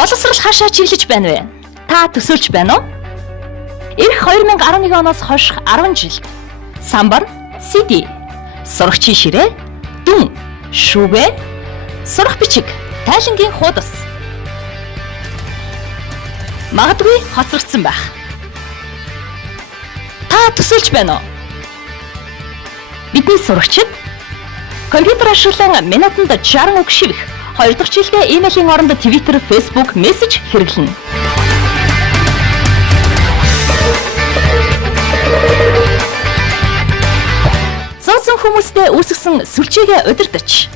Боловсрол хаашаа чиглэж байна вэ? Та төсөөлж байна уу? Ирэх 2011 оноос хойш 10 жил самбар, CD, сурагчийн ширээ, дүн, шүүгээ, сурах бичиг, тайлангийн хуудас магадгүй хоцрогдсон байх. Та төсөөлж байна уу? Бидний сурагчид компьютер ашиглан минутанд 60 үг шивэх, 2 дахь жилдээ имэйлийн оронд Twitter, Facebook, мессеж хэрэглэнэ. Цоцсон хүмүүстэй үүсгэсэн сүлжээгээ удирдах,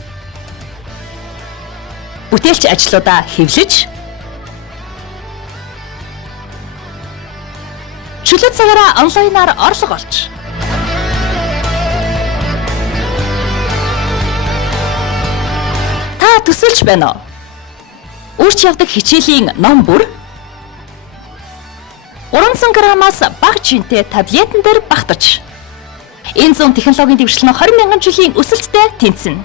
бүтээлч ажлуудаа хэвлэж, чөлөө цагаараа онлайнаар орлого олж, та төсөөлж байна уу? Үрч явдаг хичээлийн ном бүр 300 граммаас бага жинтэй таблетэн дээр багтаж, энэ зүүн технологийн дэвшлэн 20,000 жилийн өсөлттэй тэнцэнэ.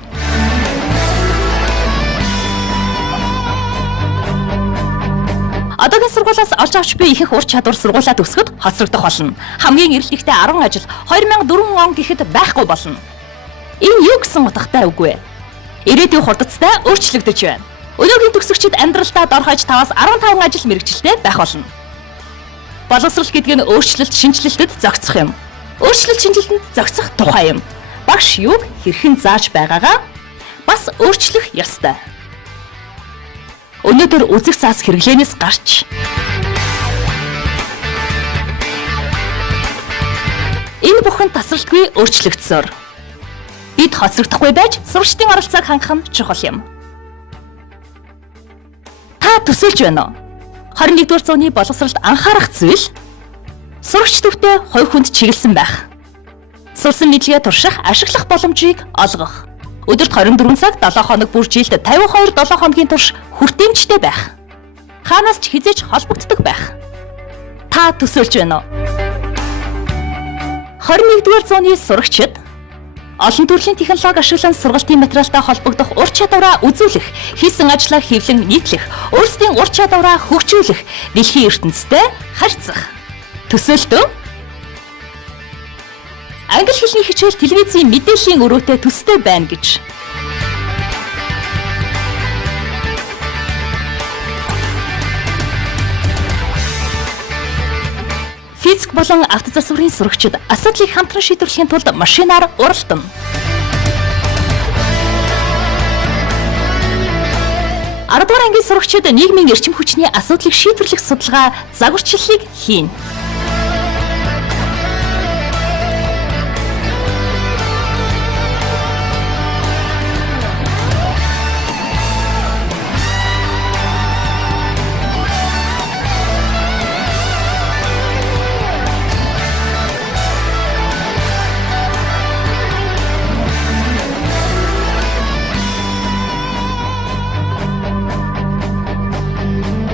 Одоогийн сургуулиас олж авч буй ихэнх ур чадвар сургуулаа төгсгöd хоцрогдох болно. Хамгийн эрэлттэй 10 ажил 2004 он гэхэд байхгүй болно. Энэ юу гэсэн утгатай үг вэ? Ирээдүйн хурдцтай өөрчлөгдөж байна. Өнөөгийн төгсөгчид амьдралдаа дор хаяж 5-аас 15 ажил мэргэжилтэй байх болно. Боловсрол гэдэг нь өөрчлөлт, шинжилэлтэд зохицох юм. Өөрчлөлт, шинжилэлтэд зохицох тухай юм. Багш юуг хэрхэн зааж байгаагаа бас өөрчлөх ёстой. Өнөөдөр үзэх цаас хэрэглэнээс гарч энэ бүхэн тасралтгүй өөрчлөгдсөөр бид хоцрогдохгүй байж сурагчдын оролцоог хангах нь чухал юм. Та төсөөлж байна уу? 21-р зууны боловсролд анхаарах зүйл сурагч төвтэй хувь хүнд чиглэсэн байх. Сурсан мэдлэгээ турших, ашиглах боломжийг олгох. Өдөрт 24 цаг 7 хоног бүр жилд 52-7 хоногийн турш хүртээмжтэй байх. Хаанаас ч хизээж холбогддог байх. Та төсөөлж байна уу? 21-р зууны сурагчид олон төрлийн технологи ашиглан сургалтын материалтай холбогдох ур чадвараа үзүүлэх, хийсэн ажлаа хэвлэн нийтлэх, өөрсдийн ур чадвараа хөгжүүлэх, дэлхийн ертөнцтэй харьцах. Төсөөлтөө англи хэлний хичээл телевизийн мэдээллийн өрөөтэй төстэй байна гэж. Физик болон автозасварын сурагчид асуудлыг хамтран шийдвэрлэхийн тулд машинаар уралдана. Аравдугаар ангийн сурагчид нийгмийн эрчим хүчний асуудлыг шийдвэрлэх судалгаа загварчлалыг хийнэ.